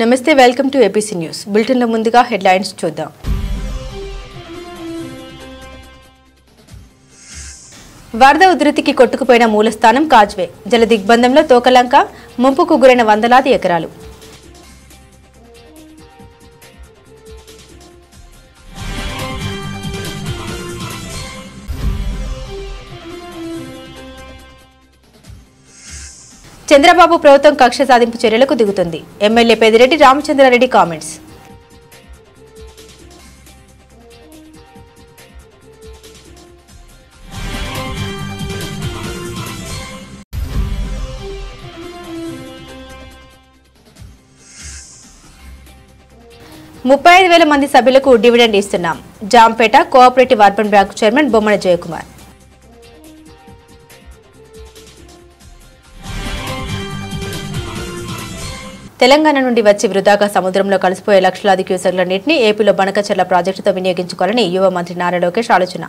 నమస్తే, welcome to APC news. బులెటిన్లో ముందుగా హెడ్లైన్స్ చూద్దాం. వరద ఉధృతికి కొట్టుకుపోయిన మూలస్థానం కాజ్వే. జల దిగ్బంధంలో తోకలంక, ముంపుకు గురైన వందలాది ఎకరాలు. చంద్రబాబు ప్రభుత్వం కక్ష సాధింపు చర్యలకు దిగుతుంది. MLA Peddireddy Ramachandra Reddy comments. $35,000 మంది సభ్యులకు డివిడెండ్ ఇస్తున్నాం. Jampeta cooperative urban bank chairman Bommana Jayakumar. Telangana నుండి వచ్చి వృధాగా సముద్రంలో కలిసిపోయే లక్షలాది క్యూసెక్ల నీటిని ఏపీలో బనకచెర్ల ప్రాజెక్టుతో వినియోగించుకోవాలని యువ మంత్రి నారా లోకేష్ ఆలోచన.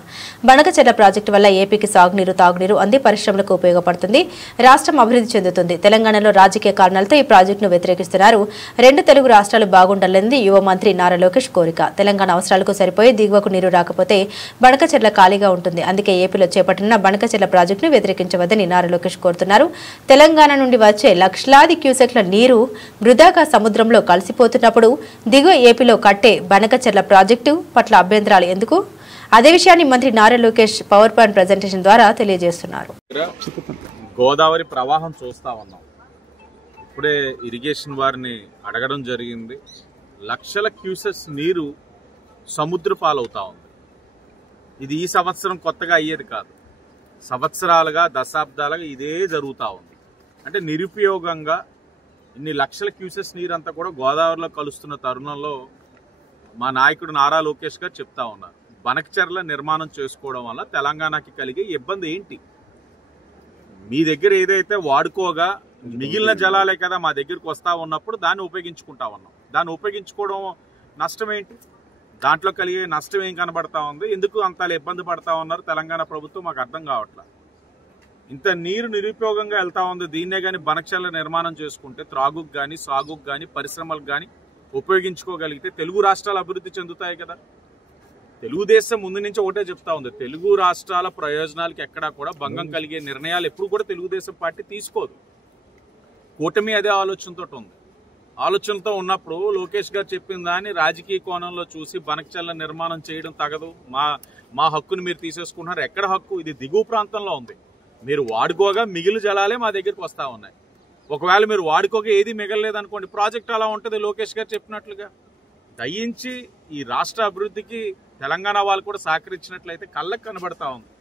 బనకచెర్ల ప్రాజెక్టు వల్ల ఏపీకి సాగునీరు, తాగునీరు అంది పరిశ్రమలకు ఉపయోగపడుతుంది. రాష్ట్రం అభివృద్ధి చెందుతుంది. తెలంగాణలో రాజకీయ కారణాలతో ఈ ప్రాజెక్టును వ్యతిరేకిస్తున్నారు. 2 తెలుగు రాష్ట్రాలు బాగుండాలన్నది యువ మంత్రి నారా లోకేష్ కోరిక. తెలంగాణ అవసరాలకు సరిపోయి దిగువకు నీరు రాకపోతే బనకచెర్ల ఖాళీగా ఉంటుంది. అందుకే ఏపీలో చేపట్టిన బనకచెర్ల ప్రాజెక్టును వ్యతిరేకించవద్దని నారా లోకేష్ కోరుతున్నారు. తెలంగాణ నుండి వచ్చే లక్షలాది క్యూసెక్ల నీరు వృధాగా సముద్రంలో కలిసిపోతున్నప్పుడు దిగువ ఏపీలో కట్టే బనకచెర్ల ప్రాజెక్టు పట్ల అభ్యంతరాలు ఎందుకు? అదే విషయాన్ని మంత్రి Nara Lokesh power point presentation ద్వారా తెలియజేస్తున్నారు. గోదావరి ప్రవాహం చూస్తా ఉన్నాం. ఇప్పుడే ఇరిగేషన్ వారిని అడగడం జరిగింది. లక్షల క్యూసెస్ నీరు సముద్ర పాలవుతా ఉంది. ఇది ఈ సంవత్సరం కొత్తగా అయ్యేది కాదు. సంవత్సరాలుగా, దశాబ్దాలుగా ఇదే జరుగుతూ ఉంది. అంటే నిరుపయోగంగా ఇన్ని లక్షల క్యూసెస్ నీరంతా కూడా గోదావరిలో కలుస్తున్న తరుణంలో మా నాయకుడు నారా లోకేష్ గారు చెప్తా ఉన్నారు, బనకచెర్ల నిర్మాణం చేసుకోవడం వల్ల తెలంగాణకి కలిగే ఇబ్బంది ఏంటి? మీ దగ్గర ఏదైతే వాడుకోగా మిగిలిన జలాలే కదా మా దగ్గరికి వస్తా ఉన్నప్పుడు దాన్ని ఉపయోగించుకుంటా ఉన్నాం. దాన్ని ఉపయోగించుకోవడం నష్టం ఏంటి? దాంట్లో కలిగే నష్టం ఏం కనబడతా ఉంది? ఎందుకు అంత ఇబ్బంది పడతా ఉన్నారు తెలంగాణ ప్రభుత్వం? మాకు అర్థం కావట్లేదు. ఇంత నీరు నిరుపయోగంగా వెళ్తా ఉంది. దీన్నే కానీ బనకచెర్ల నిర్మాణం చేసుకుంటే త్రాగుకు కానీ, సాగుకు కానీ, పరిశ్రమలకు కానీ ఉపయోగించుకోగలిగితే తెలుగు రాష్ట్రాలు అభివృద్ధి చెందుతాయి కదా. తెలుగుదేశం ముందు నుంచి ఒకటే చెప్తా ఉంది, తెలుగు రాష్ట్రాల ప్రయోజనాలకి ఎక్కడా కూడా భంగం కలిగే నిర్ణయాలు ఎప్పుడు కూడా తెలుగుదేశం పార్టీ తీసుకోదు. కూటమి అదే ఆలోచనతో ఉంది. ఆలోచనతో ఉన్నప్పుడు లోకేష్ గారు చెప్పిన దాన్ని రాజకీయ కోణంలో చూసి బనకచెర్ల నిర్మాణం చేయడం తగదు, మా హక్కును మీరు తీసేసుకుంటున్నారు. ఎక్కడ హక్కు? ఇది దిగువ ప్రాంతంలో ఉంది. మీరు వాడుకోగా మిగిలిన జలాలే మా దగ్గరికి వస్తా ఉన్నాయి. ఒకవేళ మీరు వాడుకోగా ఏది మిగలలేదనుకోండి, ప్రాజెక్ట్ అలా ఉంటుంది లోకేష్ గారు చెప్పినట్లుగా. దయించి ఈ రాష్ట్ర అభివృద్ధికి తెలంగాణ వాళ్ళు కూడా సహకరించినట్లయితే కళ్ళకు కనబడతా ఉంది.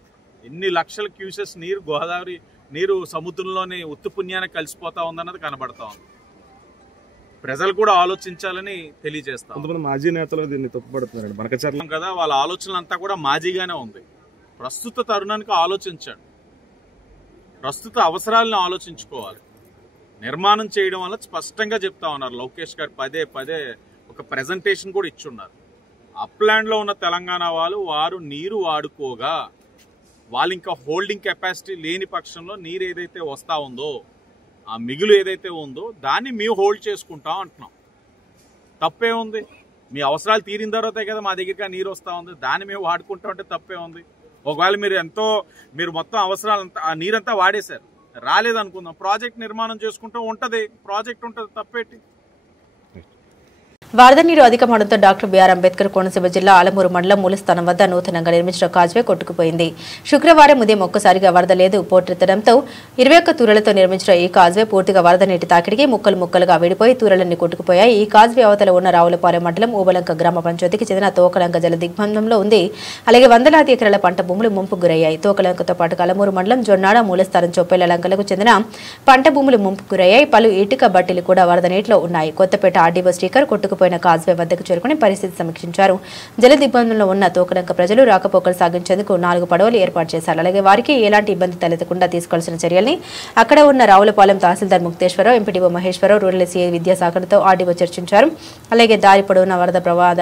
ఎన్ని లక్షల క్యూసెస్ నీరు, గోదావరి నీరు సముద్రంలోని ఉత్తుపుణ్యానికి కలిసిపోతా ఉందన్నది కనబడతా ఉంది. ప్రజలు కూడా ఆలోచించాలని తెలియజేస్తాం. మాజీ నేతలు దీన్ని తప్పుపడుతున్నారు బనకచెర్ల కదా, వాళ్ళ ఆలోచనలంతా కూడా మాజీగానే ఉంది. ప్రస్తుత తరుణానికి ఆలోచించండి, ప్రస్తుత అవసరాలను ఆలోచించుకోవాలి. నిర్మాణం చేయడం వల్ల స్పష్టంగా చెప్తా ఉన్నారు లోకేష్ గారు. పదే పదే ఒక ప్రెజెంటేషన్ కూడా ఇచ్చున్నారు. అప్లాండ్ లో ఉన్న తెలంగాణ వారు నీరు వాడుకోగా వాళ్ళు ఇంకా హోల్డింగ్ కెపాసిటీ లేని పక్షంలో నీరు ఏదైతే వస్తా ఉందో, ఆ మిగులు ఏదైతే ఉందో దాన్ని మేము హోల్డ్ చేసుకుంటాం అంటున్నాం. తప్పే ఉంది? మీ అవసరాలు తీరిన తర్వాతే కదా మా దగ్గరికి నీరు వస్తా ఉంది. దాన్ని మేము వాడుకుంటాం అంటే తప్పే ఉంది? ఒకవేళ మీరు మొత్తం అవసరాలంతా ఆ నీరంతా వాడేశారు, రాలేదనుకుందాం, ప్రాజెక్ట్ నిర్మాణం చేసుకుంటూ ఉంటది, ప్రాజెక్ట్ ఉంటది, తప్పేంటి? వరద నీరు అధికమవడంతో డాక్టర్ బిఆర్ అంబేద్కర్ కోనసీమ జిల్లా ఆలమూరు మండలం మూలస్థానం వద్ద నూతనంగా నిర్మించిన కాజ్వే కొట్టుకుపోయింది. శుక్రవారం ఉదయం ఒక్కసారిగా వరద లేదు పోటెత్తడంతో 21 తూరలతో నిర్మించిన ఈ కాజ్వే పూర్తిగా వరద నీటి తాకిడికి ముక్కలు ముక్కలుగా విడిపోయి తూరలన్నీ కొట్టుకుపోయాయి. ఈ కాజ్వే అవతల ఉన్న రావులపాలెం మండలం ఊబలంక గ్రామ పంచాయతీకి చెందిన తోకలంక జల దిగ్బంధంలో ఉంది. అలాగే వందలాది ఎకరాల పంట భూములు ముంపుకు గురయ్యాయి. తోకలంకతో పాటు కలమూరు మండలం జొన్నాడ, మూలస్థానం చొప్పేళ్ల లంకలకు చెందిన పంట భూములు ముంపుకు గురయ్యాయి. పలు ఇటుక బట్టీలు కూడా వరద నీటిలో ఉన్నాయి. కొత్తపేట ఆర్డీఓ స్టీకర్ కొట్టుకుపోయి కూలిపోయిన కాజ్వే వద్దకు చేరుకుని పరిస్థితి సమీక్షించారు. జల దిగ్బంధంలో ఉన్న తోకడంక ప్రజలు రాకపోకలు సాగించేందుకు 4 పడవలు ఏర్పాటు చేశారు. అలాగే వారికి ఎలాంటి ఇబ్బంది తలెత్తకుండా తీసుకోవాల్సిన చర్యల్ని అక్కడ ఉన్న Ravulapalem tahsildar Mukteshwara Rao, MPDO Maheshwara Rao, rural CI విద్యాసాగర్తో ఆర్డీఓ చర్చించారు. అలాగే దారి పొడవున వరద ప్రమాద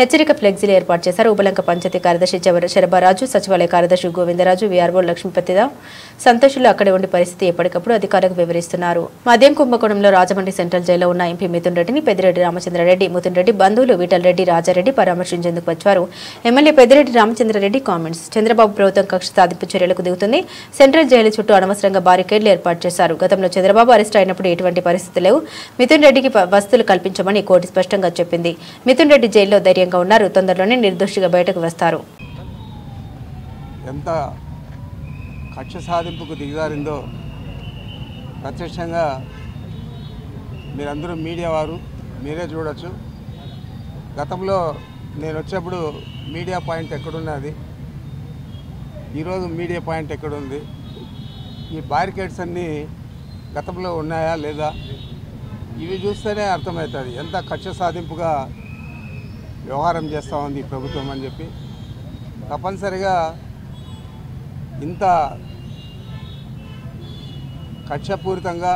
హెచ్చరిక ఫ్లెక్సీలు ఏర్పాటు చేశారు. ఉబలంక పంచాయతీ కార్యదర్శి శరభరాజు, సచివాలయ కార్యదర్శి గోవిందరాజు, వీఆర్ఓ లక్ష్మీపతిరావు, సంతోషులు అక్కడే ఉండి పరిస్థితి ఎప్పటికప్పుడు అధికారులకు వివరిస్తున్నారు. మద్యం కుంభకోణంలో రాజమండ్రి సెంట్రల్ జైల్లో ఉన్న ఎంపీ మిథున్ రెడ్డిని పెద్దిరెడ్డి రామచంద్రారెడ్డి, మిథున్ రెడ్డి బంధువులు విఠల్ రెడ్డి, రాజారెడ్డి పరామర్శించేందుకు వచ్చారు. MLA Peddireddy Ramachandra Reddy comments. చంద్రబాబు ప్రభుత్వం కక్ష సాధింపు చర్యలకు దిగుతుంది. సెంట్రల్ జైలు చుట్టూ అనవసరంగా బారికేడ్లు ఏర్పాటు చేశారు. గతంలో చంద్రబాబు అరెస్ట్ అయినప్పుడు ఎటువంటి పరిస్థితి లేవు. మిథున్ రెడ్డికి వసతులు కల్పించమని కోర్టు స్పష్టంగా చెప్పింది. మిథున్ రెడ్డి జైల్లో ధైర్యంగా ఉన్నారు. తొందరలోనే నిర్దోషిగా బయటకు వస్తారు. ఎంత కక్ష సాధింపుకు దిగజారిందో ప్రత్యక్షంగా మీరందరూ మీడియా వారు మీరే చూడొచ్చు. గతంలో నేను వచ్చేప్పుడు మీడియా పాయింట్ ఎక్కడున్నది, ఈరోజు మీడియా పాయింట్ ఎక్కడుంది, ఈ బారికేడ్స్ అన్నీ గతంలో ఉన్నాయా లేదా, ఇవి చూస్తేనే అర్థమవుతుంది ఎంత కక్ష సాధింపుగా వ్యవహారం చేస్తూ ఉంది ఈ ప్రభుత్వం అని చెప్పి. తప్పనిసరిగా ఇంత కక్షపూరితంగా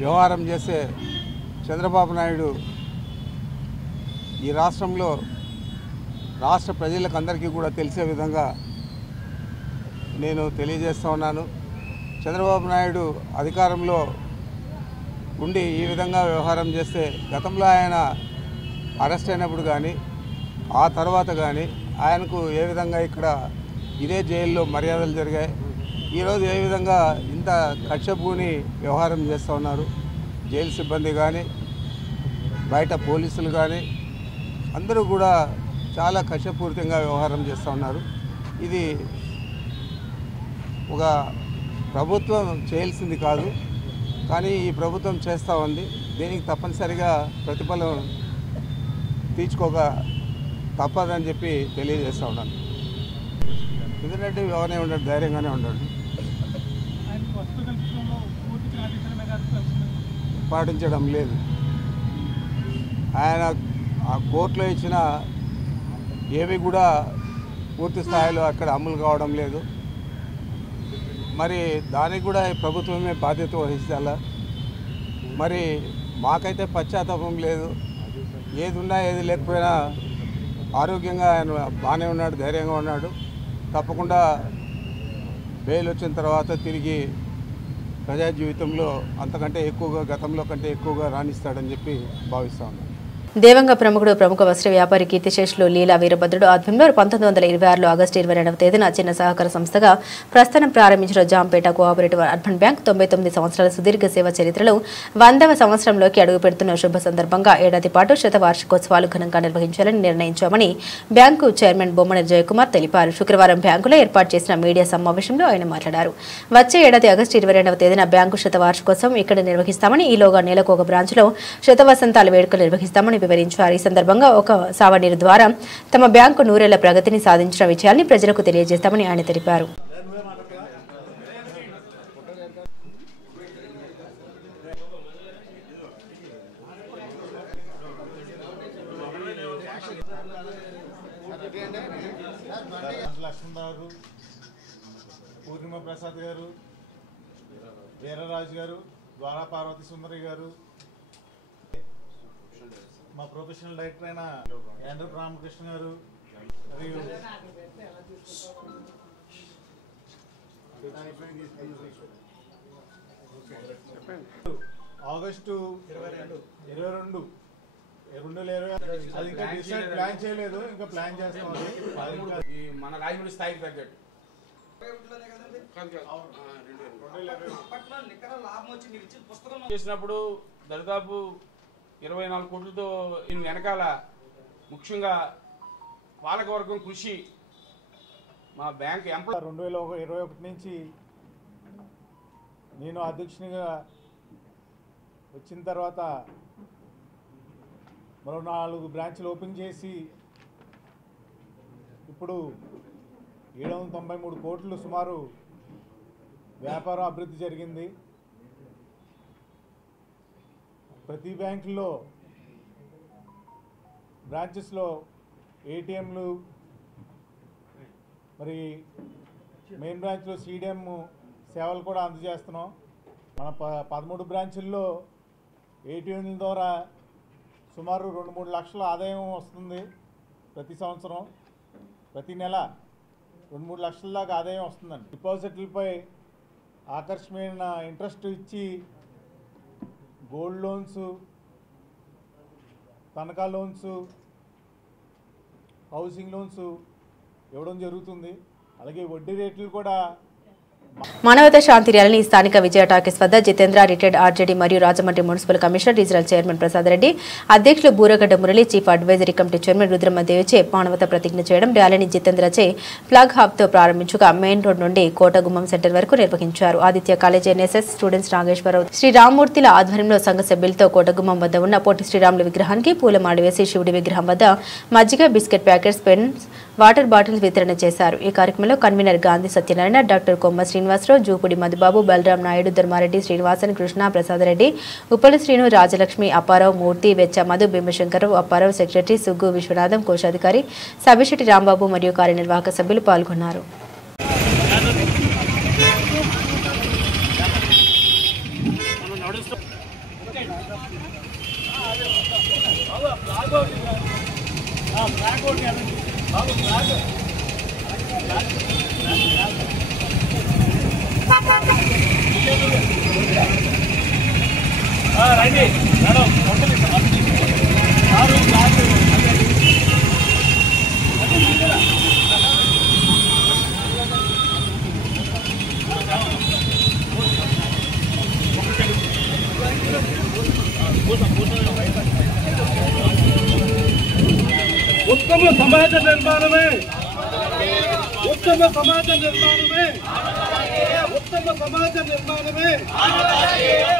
వ్యవహారం చేసే చంద్రబాబు నాయుడు ఈ రాష్ట్రంలో రాష్ట్ర ప్రజలకు అందరికీ కూడా తెలిసే విధంగా నేను తెలియజేస్తూ ఉన్నాను. చంద్రబాబు నాయుడు అధికారంలో ఉండి ఈ విధంగా వ్యవహారం చేస్తే గతంలో ఆయన అరెస్ట్ అయినప్పుడు కానీ ఆ తర్వాత కానీ ఆయనకు ఏ విధంగా ఇక్కడ ఇదే జైల్లో మర్యాదలు జరిగాయి, ఈరోజు ఏ విధంగా ఇంత కక్షపూని వ్యవహారం చేస్తూ ఉన్నారు. జైలు సిబ్బంది కానీ బయట పోలీసులు కానీ అందరూ కూడా చాలా కక్షపూరితంగా వ్యవహారం చేస్తూ ఉన్నారు. ఇది ఒక ప్రభుత్వం చేయాల్సింది కాదు, కానీ ఈ ప్రభుత్వం చేస్తూ ఉంది. దీనికి తప్పనిసరిగా ప్రతిఫలం తీర్చుకోక తప్పదని చెప్పి తెలియజేస్తూ ఉన్నాను. ఎందుకంటే ఎవరైనా ఉండడు, ధైర్యంగానే ఉండడు, పాటించడం లేదు. ఆయన ఆ కోర్టులో ఇచ్చిన ఏవి కూడా పూర్తి స్థాయిలో అక్కడ అమలు కావడం లేదు. మరి దానికి కూడా ప్రభుత్వమే బాధ్యత వహించాలా. మరి మాకైతే పశ్చాత్తాపం లేదు, ఏది ఉన్నా ఏది లేకపోయినా ఆరోగ్యంగా ఆయన బాగానే ఉన్నాడు, ధైర్యంగా ఉన్నాడు. తప్పకుండా బెయిల్ వచ్చిన తర్వాత తిరిగి ప్రజా జీవితంలో అంతకంటే ఎక్కువగా గతంలో కంటే ఎక్కువగా రాణిస్తాడని చెప్పి భావిస్తూ ఉన్నాను. దేవంగ ప్రముఖుడు ప్రముఖ వస్త్ర వ్యాపారి కీర్తిశేషులు లీలా వీరభద్రుడు ఆధ్వర్యంలో 1926 ఆగస్టు 22వ తేదీన చిన్న సహకార సంస్థగా ప్రస్థానం ప్రారంభించిన జాంపేట కోఆపరేటివ్ అర్బన్ బ్యాంక్ 99 సంవత్సరాల సుదీర్ఘ సేవ చరిత్రలో 100వ సంవత్సరంలోకి అడుగుపెడుతున్న శుభ సందర్భంగా ఏడాది పాటు శతవార్షికోత్సవాలు ఘనంగా నిర్వహించాలని నిర్ణయించామని బ్యాంకు చైర్మన్ బొమ్మన జయకుమార్ తెలిపారు. శుక్రవారం బ్యాంకులో ఏర్పాటు చేసిన మీడియా సమావేశంలో ఆయన మాట్లాడారు. వచ్చే ఏడాది ఆగస్టు 22వ తేదీన బ్యాంకు శతవార్షికోత్సవం ఇక్కడ నిర్వహిస్తామని, ఈలోగా నెలకు ఒక బ్రాంచ్లో శతవసంతాల వేడుకలు నిర్వహిస్తామని వివరించారు. ఈ సందర్భంగా ఒక సావనీరు ద్వారా తమ బ్యాంకు 100 ఏళ్ల ప్రగతిని సాధించిన విషయాన్ని ప్రజలకు తెలియజేస్తామని ఆయన తెలిపారు. పూర్ణిమ ప్రసాద్ గారు, వీరరాజు గారు, ద్వారా పార్వతి సుందరి గారు, మా ప్రొఫెషనల్ డైరెక్టర్ అయిన యాండ్రూ రామకృష్ణ గారు, మరియు ఆగస్టు 22 అది ఇంకా డిసైడ్ ప్లాన్ చేయలేదు, ఇంకా ప్లాన్ చేస్తామని మన రాజమండ్రి స్థాయికి తగ్గట్టు చేసినప్పుడు దాదాపు 24 కోట్లతో వెనకాల ముఖ్యంగా పాలకవర్గం కృషి, మా బ్యాంక్ ఎంప్లాయ్ 2021 నుంచి నేను అధ్యక్షునిగా వచ్చిన తర్వాత మరో 4 బ్రాంచ్లు ఓపెన్ చేసి ఇప్పుడు 793 కోట్లు సుమారు వ్యాపార అభివృద్ధి జరిగింది. ప్రతి బ్యాంకులో బ్రాంచెస్లో ఏటీఎంలు, మరి మెయిన్ బ్రాంచ్లో సిడిఎం సేవలు కూడా అందజేస్తున్నాం. మన 13 బ్రాంచుల్లో ఏటీఎంల ద్వారా సుమారు 2-3 లక్షల ఆదాయం వస్తుంది. ప్రతి సంవత్సరం ప్రతి నెల 2-3 లక్షల దాకా ఆదాయం వస్తుందండి. డిపాజిట్లపై ఆకర్షణీయమైన ఇంట్రెస్ట్ ఇచ్చి గోల్డ్ లోన్స్, తనఖా లోన్స్, హౌసింగ్ లోన్స్ ఇవ్వడం జరుగుతుంది. అలాగే వడ్డీ రేట్లు కూడా. మానవతా శాంతి ర్యాలీని స్థానిక విజయ టాకీస్ వద్ద జితేంద్ర, రిటైర్డ్ ఆర్జేడీ మరియు Rajahmundry municipal commissioner, regional chairman Prasad Reddy, అధ్యక్షులు Booragadda Murali, chief advisory committee chairman రుద్రమదేవిచే మానవతా ప్రతిజ్ఞ చేయడం, ర్యాలీని జితేంద్రచే ఫ్లాగ్ హాబ్తో ప్రారంభించగా మెయిన్ రోడ్ నుండి కోటగుమ్మం సెంటర్ వరకు నిర్వహించారు. Aditya college NSS students Nageswara Rao, Shri రామ్మూర్తిల ఆధ్వర్యంలో సంఘ సభ్యులతో కోటగుమ్మం వద్ద ఉన్న పొట్టి శ్రీరాములు విగ్రహానికి పూలమాల వేసి శివుడి విగ్రహం వద్ద మజ్జిగ, biscuit packets, pens, water bottles వితరణ చేశారు. ఈ కార్యక్రమంలో కన్వీనర్ గాంధీ సత్యనారాయణ, డాక్టర్ కొమ్మ శ్రీనివాసరావు, జూపుడి మధుబాబు, బలరాం నాయుడు, ధర్మారెడ్డి, శ్రీనివాసన్, కృష్ణ, ప్రసాద్ రెడ్డి, ఉప్పల శ్రీను, రాజలక్ష్మి, అప్పారావు, మూర్తి, వెచ్చ మధు, భీమశంకరరావు, అప్పారావు, సెక్రటరీ సుగ్గు విశ్వనాథం, కోశాధికారి సబిశెట్టి రాంబాబు మరియు కార్యనిర్వాహక సభ్యులు పాల్గొన్నారు. उत्तम समाज निर्माण में उत्तम समाज निर्माण में उत्तम समाज निर्माण में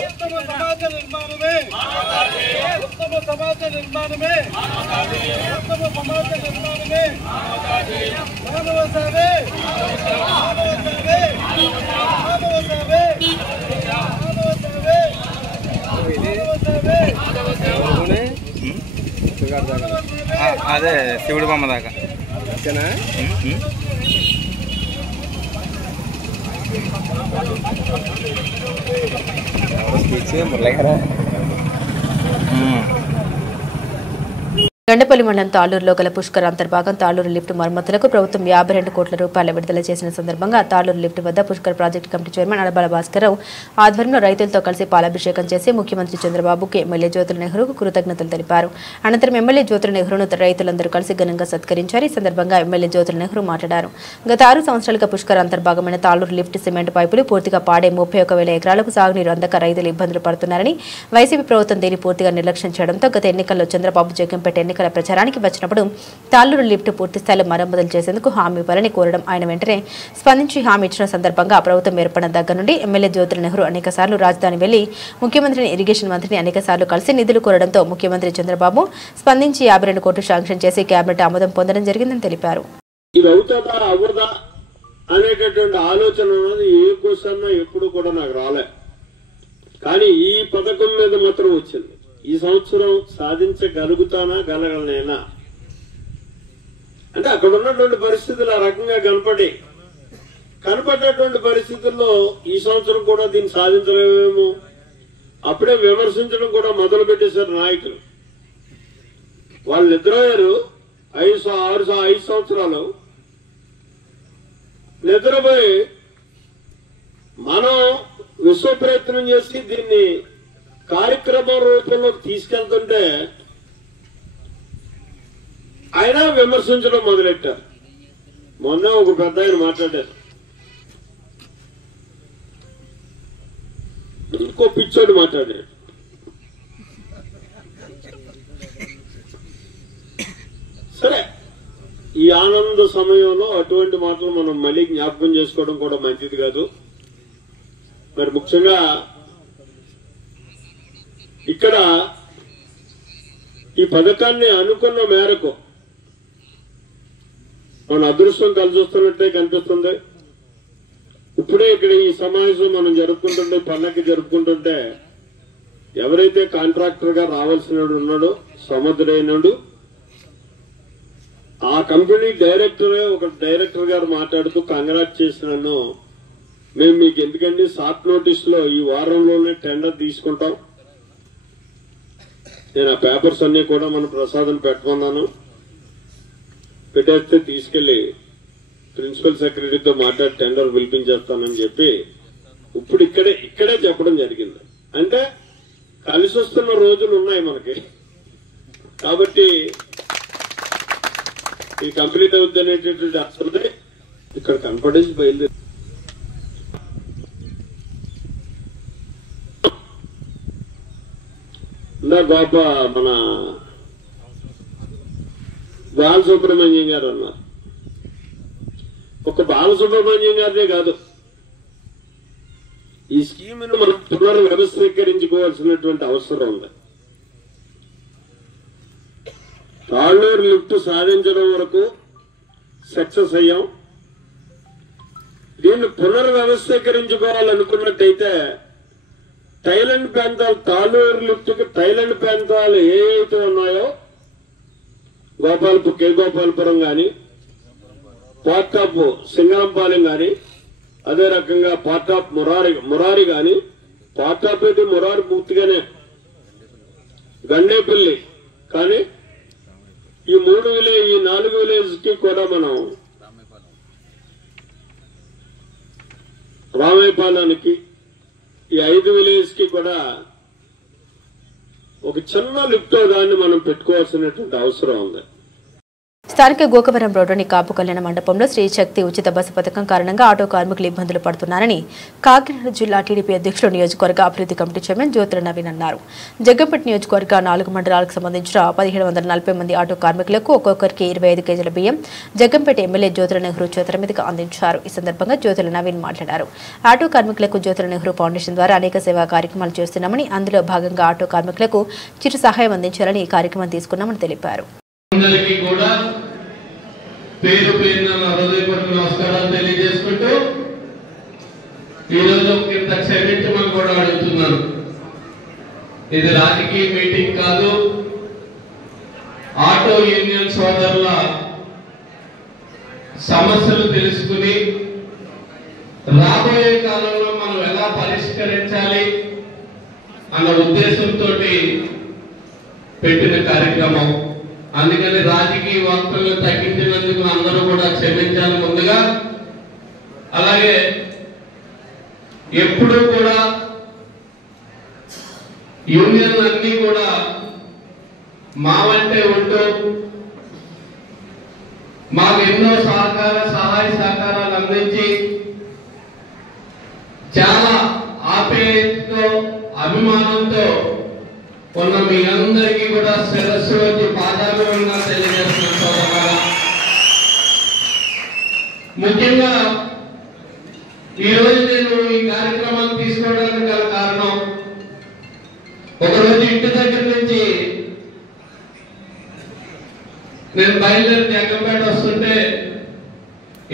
उत्तम समाज निर्माण में उत्तम समाज निर्माण में उत्तम समाज निर्माण में मानव सेवे मानव सेवे मानव सेवे मानव सेवे मानव सेवे అదే శివుడి బొమ్మ దాకా గండపల్లి మండలం తాళ్లూరులో గల పుష్కర్ అంతర్భాగం తాళ్లూరు లిఫ్ట్ మరమ్మతులకు ప్రభుత్వం 52 కోట్ల రూపాయల విడుదల చేసిన సందర్భంగా తాళ్లూరు లిఫ్ట్ వద్ద Pushkar project committee chairman Adabala Bhaskar Rao ఆధ్వర్యంలో రైతులతో కలిసి పాలాభిషేకం చేసి ముఖ్యమంత్రి చంద్రబాబుకి ఎమ్మెల్యే జ్యోతుల నెహ్రూకు కృతజ్ఞతలు తెలిపారు. అనంతరం ఎమ్మెల్యే జ్యోతుల నెహ్రూను రైతులందరూ కలిసి ఘనంగా సత్కరించారు. ఈ సందర్భంగా ఎమ్మెల్యే జ్యోతుల నెహ్రూ మాట్లాడారు. గత 6 సంవత్సరాలుగా పుష్కర్ అంతర్భాగమైన తాళ్లూరు లిఫ్ట్ సిమెంట్ పైపులు పూర్తిగా పాడే 31,000 ఎకరాలకు సాగునీరు అందక రైతులు ఇబ్బందులు పడుతున్నారని, వైసీపీ ప్రభుత్వం దీన్ని పూర్తిగా నిర్లక్ష్యం చేయడంతో గత ఎన్నికల్లో చంద్రబాబు జగన్పేట ఎన్నికల ప్రచారానికి వచ్చినప్పుడు తాళ్లూరు లిఫ్ట్ పూర్తి స్థాయిలో మరమ్మతులు చేసేందుకు హామీ ఇవ్వాలని కోరడం, ఆయన వెంటనే స్పందించి హామీ ఇచ్చిన సందర్భంగా ప్రభుత్వం ఏర్పడిన దగ్గర నుండి ఎమ్మెల్యే జ్యోతుల నెహ్రూ అనేక సార్లు రాజధాని వెళ్లి ముఖ్యమంత్రిని, ఇరిగేషన్ మంత్రిని అనేక సార్లు కలిసి నిధులు కోరడంతో ముఖ్యమంత్రి చంద్రబాబు స్పందించి 52 కోట్లు శాంక్షన్ చేసి కేబినెట్ ఆమోదం పొందడం జరిగిందని తెలిపారు. ఇది అవుతుందా అవ్వదా అనేటటువంటి ఆలోచన అనేది ఏ క్వశ్చన్ ఎప్పుడు కూడా నాకు రాలే, కానీ ఈ పథకం మీద మాత్రం వచ్చింది. ఈ సంవత్సరం సాధించగలుగుతానా గలగలనేనా అంటే అక్కడ ఉన్నటువంటి పరిస్థితులు ఆ రకంగా కనపడేటువంటి పరిస్థితుల్లో ఈ సంవత్సరం కూడా దీన్ని సాధించలేమేమో అప్పుడే విమర్శించడం కూడా మొదలు పెట్టేశారు నాయకులు. వాళ్ళు నిద్రపోయారు 5 సంవత్సరాలు నిద్రపోయి మనం విశ్వ ప్రయత్నం చేసి దీన్ని కార్యక్రమం రూపంలో తీసుకెళ్తుంటే ఆయన విమర్శించడం మొదలెట్టారు. మొన్న ఒక పెద్ద ఆయన మాట్లాడారు, ఇంకో పిచ్చోడు మాట్లాడాడు. సరే, ఈ ఆనంద సమయంలో అటువంటి మాటలు మనం మళ్ళీ జ్ఞాపకం చేసుకోవడం కూడా మంచిది కాదు. మరి ముఖ్యంగా ఇక్కడ ఈ పథకాన్ని అనుకున్న మేరకు మన అదృష్టం కలిసి వస్తున్నట్టే కనిపిస్తుంది. ఇప్పుడే ఇక్కడ ఈ సమావేశం మనం జరుపుకుంటుంటే, పండగకి జరుపుకుంటుంటే ఎవరైతే కాంట్రాక్టర్ గా రావాల్సిన ఉన్నాడో, సముద్రైనడు ఆ కంపెనీ డైరెక్టర్ గారు మాట్లాడుతూ కంగ్రాట్ చేసినాను, మేము మీకు ఎందుకండి షార్ట్ నోటీస్ లో ఈ వారంలోనే టెండర్ తీసుకుంటాం, నేను ఆ పేపర్స్ అన్ని కూడా మన ప్రసాదం పెట్టమన్నాను, పెట్టేస్తే తీసుకెళ్లి ప్రిన్సిపల్ సెక్రటరీతో మాట్లాడి టెండర్ పిలిపించేస్తానని చెప్పి ఇప్పుడు ఇక్కడే చెప్పడం జరిగింది. అంటే కలిసి వస్తున్న రోజులు ఉన్నాయి మనకి. కాబట్టి ఈ కంప్లీట్ అవుద్ది అనేటటువంటి అసలు ఇక్కడ కనపడేసి బయలుదేరి గొప్ప మన బాలసుబ్రహ్మణ్యం గారు అన్నారు. ఒక బాలసుబ్రహ్మణ్యం గారినే కాదు, ఈ స్కీమ్ను మనం పునర్వ్యవస్థీకరించుకోవాల్సినటువంటి అవసరం ఉంది. తాళ్ళూరు లిఫ్ట్ సాధించడం వరకు సక్సెస్ అయ్యాం. దీన్ని పునర్వ్యవస్థీకరించుకోవాలనుకున్నట్టయితే థైలాండ్ ప్రాంతాలు, తాళ్ళూరు లిఫ్ట్ కి థైలాండ్ ప్రాంతాలు ఏవైతే ఉన్నాయో గోపాలపురం గాని, పార్ట్ ఆఫ్ సింగరంపాలెం గాని, అదే రకంగా పార్ట్ ఆఫ్ మురారి గాని, పార్ట్ ఆఫ్ ఏంటి మురారి పూర్తిగానే గండేపల్లి కానీ ఈ 4 విలేజ్ కి కూడా మనం రామేపాలానికి ఈ 5 విలేజ్ కి కూడా ఒక చిన్న లిఫ్ట్ దాన్ని మనం పెట్టుకోవాల్సినటువంటి అవసరం ఉంది. స్థానిక గోకవరం రోడ్డుని కాపు కళ్యాణ మండపంలో శ్రీ శక్తి ఉచిత బస్సు పథకం కారణంగా ఆటో కార్మికులు ఇబ్బందులు పడుతున్నారని కాకినాడ జిల్లా టీడీపీ అధ్యక్షులు, నియోజకవర్గ అభివృద్ధి కమిటీ చైర్మన్ జ్యోతుల నవీన్ అన్నారు. జగ్గంపేట నియోజకవర్గ 4 మండలాలకు సంబంధించిన 1740 మంది ఆటో కార్మికులకు ఒక్కొక్కరికి 25 కేజీల బియ్యం జగ్గంపేట ఎమ్మెల్యే జ్యోతుల నెహ్రూ చేతుల మీదుగా అందించారు. ఈ సందర్భంగా జ్యోతుల నవీన్ మాట్లాడారు. ఆటో కార్మికులకు జ్యోతుల నెహ్రూ ఫౌండేషన్ ద్వారా అనేక సేవా కార్యక్రమాలు చేస్తున్నామని, అందులో భాగంగా ఆటో కార్మికులకు చిరు సహాయం అందించాలని ఈ కార్యక్రమం తీసుకున్నామని తెలిపారు. పేరు పేరున హృదయపూర్వక నమస్కారాలు తెలియజేసుకుంటూ ఈరోజు ఇంత క్షమించమని కూడా అడుగుతున్నాను. ఇది రాజకీయ మీటింగ్ కాదు. ఆటో యూనియన్ సోదరుల సమస్యలు తెలుసుకుని రాబోయే కాలంలో మనం ఎలా పరిష్కరించాలి అన్న ఉద్దేశంతో పెట్టిన కార్యక్రమం. అందుకని రాజకీయ వార్తలు తగ్గించినందుకు అందరూ కూడా క్షమించాలి ముందుగా. అలాగే ఎప్పుడూ కూడా యూనియన్ అన్ని కూడా మా వంటే ఉంటూ మాకు ఎన్నో సహాయ సహకారాలు అందించి చాలా ఆప్యాయతతో అభిమానంతో ఉన్న మీ అందరికీ కూడా శిరస్సు వచ్చి పాదాభివందన తెలియజేస్తున్నాం. ముఖ్యంగా ఈరోజు నేను ఈ కార్యక్రమాన్ని తీసుకోవడానికి గల కారణం, ఒకరోజు ఇంటి దగ్గర నుంచి నేను బయలుదేరి జగ్గంపేట వస్తుంటే,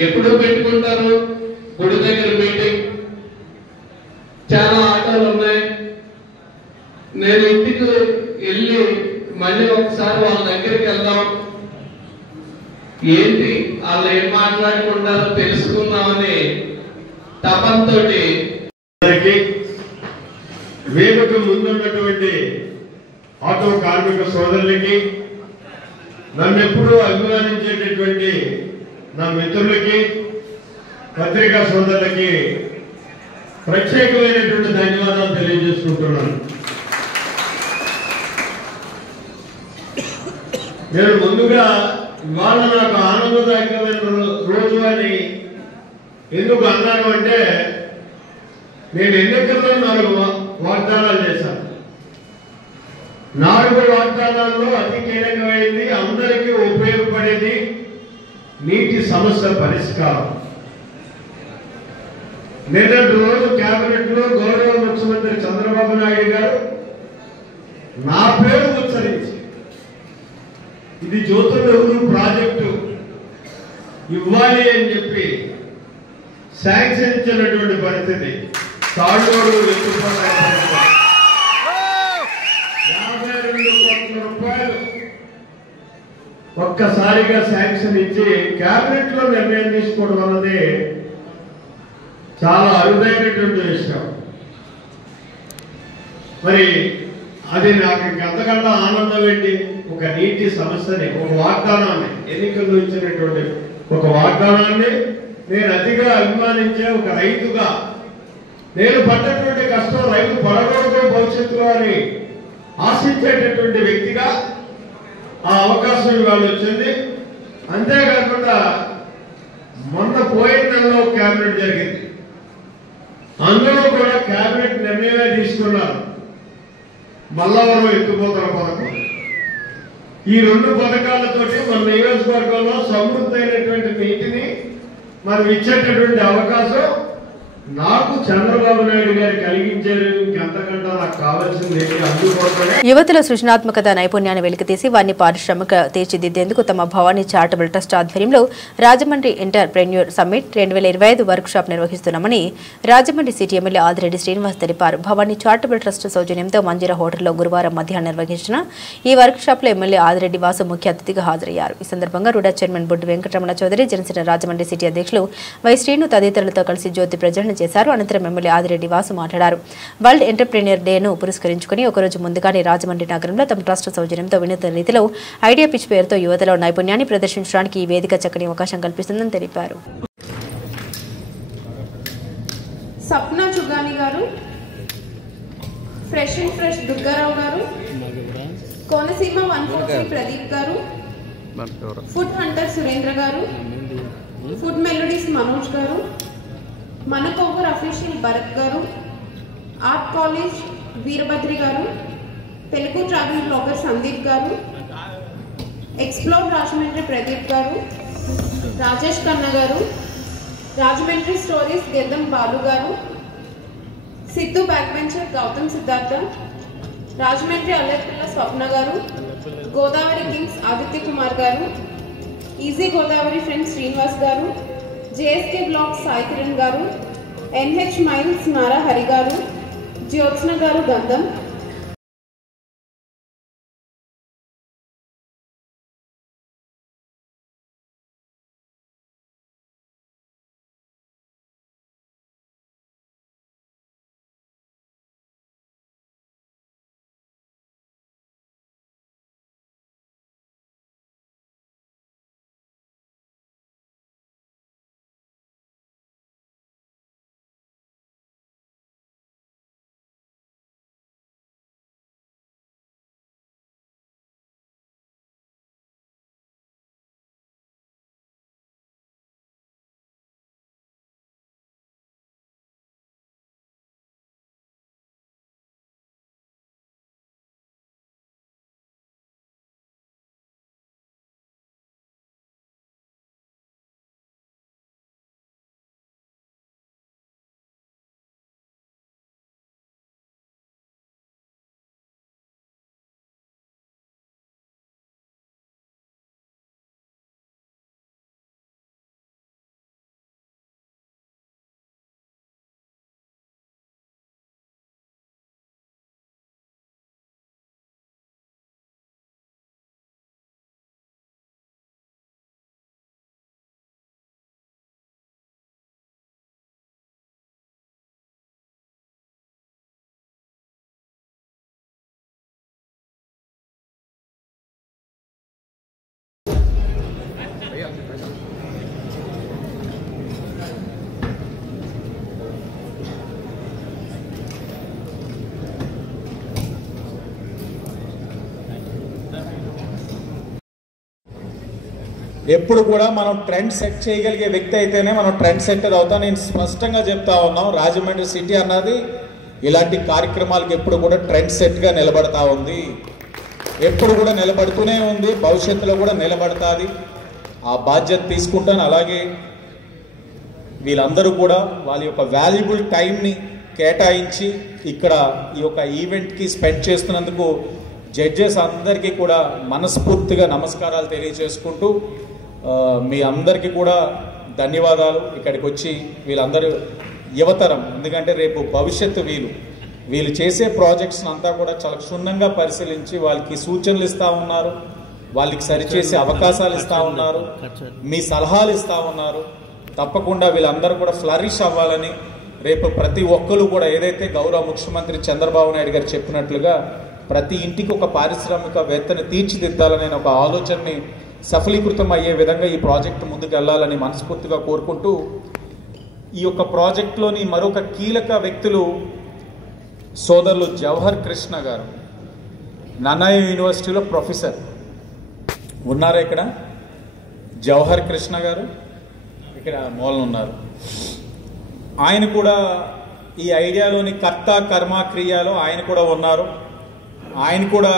ఎప్పుడు పెట్టుకుంటారు గుడి దగ్గర మీటింగ్, చాలా ఆటోలు ఉన్నాయి. నేను ఇంటికి వెళ్ళి మళ్ళీ ఒకసారి వాళ్ళ దగ్గరికి వెళ్దాం, ఏంటి వాళ్ళు ఏం మాట్లాడుకుంటారో తెలుసుకుందామని తపంతో వేదిక ముందున్నటువంటి ఆటో కార్మిక సోదరులకి, నన్ను ఎప్పుడూ అభిమానించేటటువంటి నా మిత్రులకి, పత్రికా సోదరులకి ప్రత్యేకమైనటువంటి ధన్యవాదాలు తెలియజేసుకుంటున్నాను. నేను ముందుగా ఇవాళ నాకు ఆనందదాయకమైన రోజు అని ఎందుకు అన్నాను అంటే, నేను ఎన్నికల్లో 4 వాగ్దానాలు చేశాను. 4 వాగ్దానాల్లో అతి కీలకమైనది, అందరికీ ఉపయోగపడేది నీటి సమస్య పరిష్కారం. నిన్నటి రోజు కేబినెట్ లో గౌరవ ముఖ్యమంత్రి చంద్రబాబు నాయుడు గారు నా పేరు ఉచ్చరించి ఇది జ్యోతుల నెహ్రూ ప్రాజెక్టు ఇవ్వాలి అని చెప్పి శాంక్షన్ ఇచ్చినటువంటి పరిస్థితి. తాళ్ళూరు 52 కోట్ల రూపాయలు ఒక్కసారిగా శాంక్షన్ ఇచ్చి క్యాబినెట్ లో నిర్ణయం తీసుకోవడం అన్నది చాలా అరుదైనటువంటి విషయం. మరి అది నాకు అంతకన్నా ఆనందం ఏంటి, ఒక నీటి సమస్యని, ఒక వాగ్దానాన్ని, ఎన్నికల్లో ఇచ్చినటువంటి ఒక వాగ్దానాన్ని నేను అతిగా అభిమానించే ఒక రైతుగా, నేను పడ్డటువంటి కష్టం రైతు పడకూడదు భవిష్యత్తులో అని ఆశించేటటువంటి వ్యక్తిగా ఆ అవకాశం ఇవాళ వచ్చింది. అంతేకాకుండా మొన్న పోయిన నెలలో క్యాబినెట్ జరిగింది, అందులో కూడా క్యాబినెట్ నిర్ణయమే తీసుకున్నారు. మల్లవరం ఎత్తిపోతల పథకం, ఈ 2 పథకాలతోటి మన నియోజకవర్గంలో సమృద్ధైనటువంటి నీటిని మనం ఇచ్చేటటువంటి అవకాశం నాకు చంద్రబాబు నాయుడు గారు కలిగించారు. ఇంకంతకంటే నాకు కావాల్సింది అందుకోసమే యువతలో సృజనాత్మకత నైపుణ్యాన్ని వెలికితీసి వారిని పారిశ్రామిక తీర్చిదిద్దేందుకు తమ భవానీ చారిటబుల్ ట్రస్ట్ ఆధ్వర్యంలో Rajahmundry entrepreneur summit 2025 work shop నిర్వహిస్తున్నామని రాజమండ్రి సిటీ ఎమ్మెల్యే ఆదిరెడ్డి శ్రీనివాస్ తెలిపారు. భవానీ చారిటబుల్ ట్రస్ట్ సౌజన్యంతో మంజీరా హోటల్లో గురువారం మధ్యాహ్నం నిర్వహించిన ఈ వర్క్ షాప్ లో ఎమ్మెల్యే ఆదిరెడ్డి వాసు ముఖ్య అతిథిగా హాజరయ్యారు. ఈ సందర్భంగా రుడా చైర్మన్ బొడ్డు వెంకటరమణ చౌదరి, జనసేన రాజమండ్రి సిటీ అధ్యక్షులు వై శ్రీను తదితరులతో కలిసి జ్యోతి ప్రజ్వలన చేశారు. అనంతరం ఎమ్మెల్యే ఆదిరెడ్డి వాసు మాట్లాడారు. వరల్డ్ ఎంటర్ప్రెన్యూర్ డేను పురస్కరించుకుని ఒకరోజు ముందుగానే రాజమండ్రి నగరంలో తమ ట్రస్ట్ సౌజన్యంతో వినూత్న రీతిలో ఐడియా పిచ్ పేరుతో యువతలో నైపుణ్యాన్ని ప్రదర్శించడానికి ఈ వేదిక చక్కని అవకాశం కల్పిస్తుందని తెలిపారు. సప్నా చుగాని గారు, ఫ్రెష్ అండ్ ఫ్రెష్ దుర్గారావు గారు, కోనసీమ 143 ప్రదీప్ గారు, ఫుడ్ హంటర్ సురేంద్ర గారు, ఫుడ్ మెలోడీస్ మనోజ్ గారు, మనకోవర్ అఫీషియల్ భరత్ గారు, ఆర్ట్ కాలేజ్ వీరభద్రి గారు, తెలుగు ట్రావెల్ బ్లాగర్ సందీప్ గారు, ఎక్స్ప్లోర్ రాజమండ్రి ప్రదీప్ గారు, రాజేష్ కన్న గారు, రాజమండ్రి స్టోరీస్ గెద్దం బాలు గారు, సిద్ధు బ్యాక్ బెంచర్ గౌతమ్ సిద్ధార్థ, రాజమండ్రి అల్లెపిల్ల స్వప్న గారు, గోదావరి కింగ్స్ ఆదిత్య కుమార్ గారు, ఈజీ గోదావరి ఫ్రెండ్స్ శ్రీనివాస్ గారు, జేఎస్కే బ్లాక్ సాయి కిరణ్ గారు, ఎన్హెచ్ మైల్స్ నారా హరి గారు, జ్యోత్స్న గారు గంధం, ఎప్పుడు కూడా మనం ట్రెండ్ సెట్ చేయగలిగే వ్యక్తి అయితేనే మనం ట్రెండ్ సెట్టర్ అవుతాం. నేను స్పష్టంగా చెప్తా ఉన్నాం, రాజమండ్రి సిటీ అన్నది ఇలాంటి కార్యక్రమాలకు ఎప్పుడు కూడా ట్రెండ్ సెట్గా నిలబడతా ఉంది, ఎప్పుడు కూడా నిలబడుతూనే ఉంది, భవిష్యత్తులో కూడా నిలబడతాది. ఆ బాధ్యత తీసుకుంటాను. అలాగే వీళ్ళందరూ కూడా వాళ్ళ యొక్క వాల్యుబుల్ టైంని కేటాయించి ఇక్కడ ఈ యొక్క ఈవెంట్కి స్పెండ్ చేస్తున్నందుకు జడ్జెస్ అందరికీ కూడా మనస్ఫూర్తిగా నమస్కారాలు తెలియజేసుకుంటూ మీ అందరికీ కూడా ధన్యవాదాలు. ఇక్కడికి వచ్చి వీళ్ళందరూ యువతరం, ఎందుకంటే రేపు భవిష్యత్తు వీళ్ళు చేసే ప్రాజెక్ట్స్ని అంతా కూడా చాలా క్షుణ్ణంగా పరిశీలించి వాళ్ళకి సూచనలు ఇస్తూ ఉన్నారు. వాళ్ళకి సరిచేసే అవకాశాలు ఇస్తా ఉన్నారు, మీ సలహాలు ఇస్తా ఉన్నారు. తప్పకుండా వీళ్ళందరూ కూడా ఫ్లరిష్ అవ్వాలని, రేపు ప్రతి ఒక్కరు కూడా ఏదైతే గౌరవ ముఖ్యమంత్రి చంద్రబాబు నాయుడు గారు చెప్పినట్లుగా ప్రతి ఇంటికి ఒక పారిశ్రామికవేత్తని తీర్చిదిద్దాలనే ఒక ఆలోచనని సఫలీకృతం అయ్యే విధంగా ఈ ప్రాజెక్టు ముందుకు వెళ్ళాలని మనస్ఫూర్తిగా కోరుకుంటూ, ఈ యొక్క ప్రాజెక్టులోని మరొక కీలక వ్యక్తులు సోదరులు జవహర్ కృష్ణ గారు, నన్నయ్య యూనివర్సిటీలో ప్రొఫెసర్ ఉన్నారా ఇక్కడ? జవహర్ కృష్ణ గారు ఇక్కడ మూలన ఉన్నారు. ఆయన కూడా ఈ ఐడియాలోని కర్త కర్మ క్రియలో ఆయన కూడా ఉన్నారు. ఆయన కూడా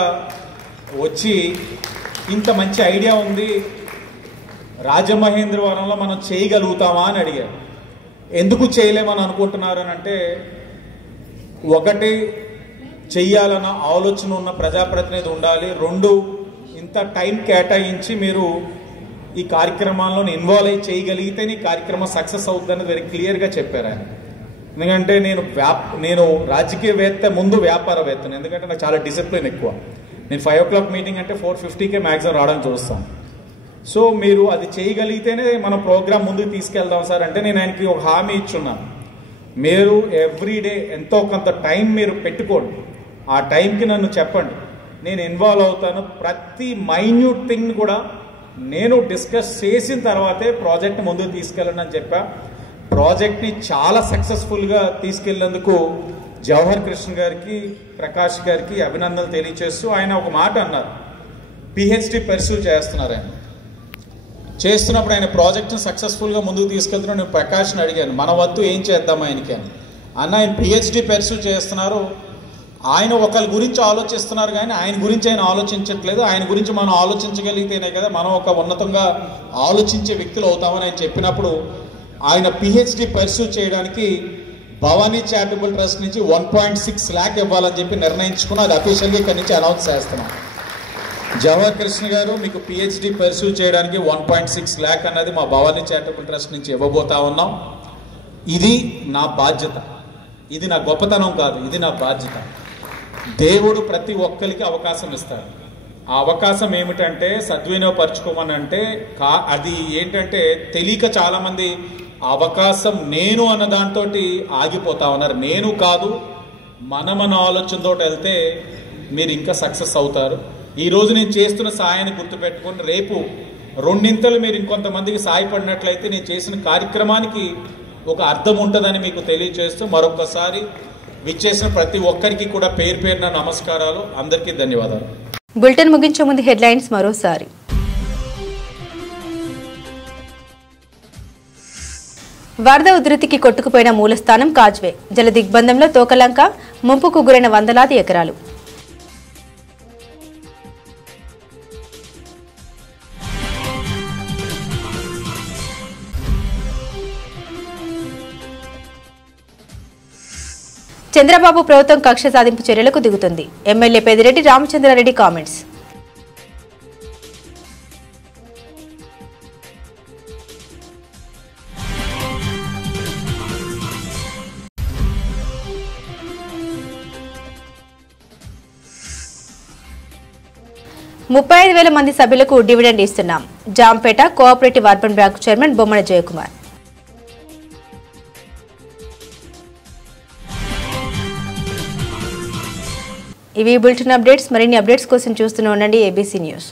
వచ్చి ఇంత మంచి ఐడియా ఉంది, రాజమహేంద్రవరంలో మనం చేయగలుగుతామా అని అడిగారు. ఎందుకు చేయలేమని అనుకుంటున్నారు అని అంటే, ఒకటి చెయ్యాలన్న ఆలోచన ఉన్న ప్రజాప్రతినిధి ఉండాలి, రెండు ఇంత టైం కేటాయించి మీరు ఈ కార్యక్రమాల్లో ఇన్వాల్వ్ అయ్యి చేయగలిగితేనే ఈ కార్యక్రమం సక్సెస్ అవుతుందని వెరీ క్లియర్గా చెప్పారు ఆయన. ఎందుకంటే నేను రాజకీయవేత్త ముందు వ్యాపారవేత్తను, ఎందుకంటే నాకు చాలా డిసిప్లిన్ ఎక్కువ. నేను 5 o'clock మీటింగ్ అంటే 4:50కే మ్యాక్సిమం రావడానికి చూస్తాను. సో మీరు అది చేయగలిగితేనే మన ప్రోగ్రామ్ ముందుకు తీసుకెళ్దాం సార్ అంటే, నేను ఆయనకి ఒక హామీ ఇచ్చున్నాను. మీరు ఎవ్రీడే ఎంతో కొంత టైం మీరు పెట్టుకోండి, ఆ టైంకి నన్ను చెప్పండి, నేను ఇన్వాల్వ్ అవుతాను. ప్రతి మైన్యూట్ థింగ్ కూడా నేను డిస్కస్ చేసిన తర్వాతే ప్రాజెక్ట్ ముందుకు తీసుకెళ్ళండి అని చెప్పా. ప్రాజెక్ట్ని చాలా సక్సెస్ఫుల్గా తీసుకెళ్లేందుకు జవహర్ కృష్ణ గారికి, ప్రకాష్ గారికి అభినందనలు తెలియజేస్తూ, ఆయన ఒక మాట అన్నారు, పిహెచ్డి పర్సూ చేస్తున్నారు. ఆయన చేస్తున్నప్పుడు ఆయన ప్రాజెక్ట్ని సక్సెస్ఫుల్గా ముందుకు తీసుకెళ్తున్నాడు. నేను ప్రకాష్ని అడిగాను, మన వద్దు ఏం చేద్దాం ఆయనకి అని. అన్న, ఆయన పిహెచ్డి పర్సూ చేస్తున్నారు, ఆయన ఒకరి గురించి ఆలోచిస్తున్నారు కానీ ఆయన గురించి ఆయన ఆలోచించట్లేదు. ఆయన గురించి మనం ఆలోచించగలిగితేనే కదా మనం ఒక ఉన్నతంగా ఆలోచించే వ్యక్తులు అవుతామని ఆయన చెప్పినప్పుడు, ఆయన పిహెచ్డి పర్సూ చేయడానికి భవానీ చారిటబుల్ ట్రస్ట్ నుంచి 1.6 lakh ఇవ్వాలని చెప్పి నిర్ణయించుకుని అది అఫీషియల్గా ఇక్కడి నుంచి అనౌన్స్ చేస్తున్నాం. జవహర్ కృష్ణ గారు, మీకు పిహెచ్డి పర్సూ చేయడానికి 1.6 lakh అన్నది మా భవానీ చారిటబుల్ ట్రస్ట్ నుంచి ఇవ్వబోతా ఉన్నాం. ఇది నా బాధ్యత, ఇది నా గొప్పతనం కాదు, ఇది నా బాధ్యత. దేవుడు ప్రతి ఒక్కరికి అవకాశం ఇస్తాడు. ఆ అవకాశం ఏమిటంటే సద్వినియోగపరచుకోమని అంటే, అది ఏంటంటే తెలియక చాలామంది అవకాశం నేను అన్న దాంతో ఆగిపోతా ఉన్నారు. నేను కాదు, మన ఆలోచనతో వెళ్తే మీరు ఇంకా సక్సెస్ అవుతారు. ఈరోజు నేను చేస్తున్న సాయాన్ని గుర్తుపెట్టుకుని రేపు రెండింతలు మీరు ఇంకొంతమందికి సాయపడినట్లయితే నేను చేసిన కార్యక్రమానికి ఒక అర్థం ఉంటుందని మీకు తెలియజేస్తూ మరొకసారి విచ్చేసిన ప్రతి ఒక్కరికి కూడా పేరు పేరున నమస్కారాలు. అందరికీ ధన్యవాదాలు. బులెటిన్ ముగించే ముందు హెడ్లైన్స్ మరోసారి. వరద ఉధృతికి కొట్టుకుపోయిన మూలస్థానం కాజ్వే, జల దిగ్బంధంలో తోకలంక, ముంపుకు గురైన వందలాది ఎకరాలు. చంద్రబాబు ప్రభుత్వం కక్ష సాధింపు చర్యలకు దిగుతుంది, ఎమ్మెల్యే పెద్దిరెడ్డి రామచంద్రారెడ్డి కామెంట్స్. $35,000 మంది సభ్యులకు డివిడెండ్ ఇస్తున్నాం, Jampeta cooperative urban bank chairman Bommana Jayakumar. ఇవి బులెటిన్ అప్డేట్స్. మరిన్ని అప్డేట్స్ కోసం చూస్తూనే ఉండండి ABC న్యూస్.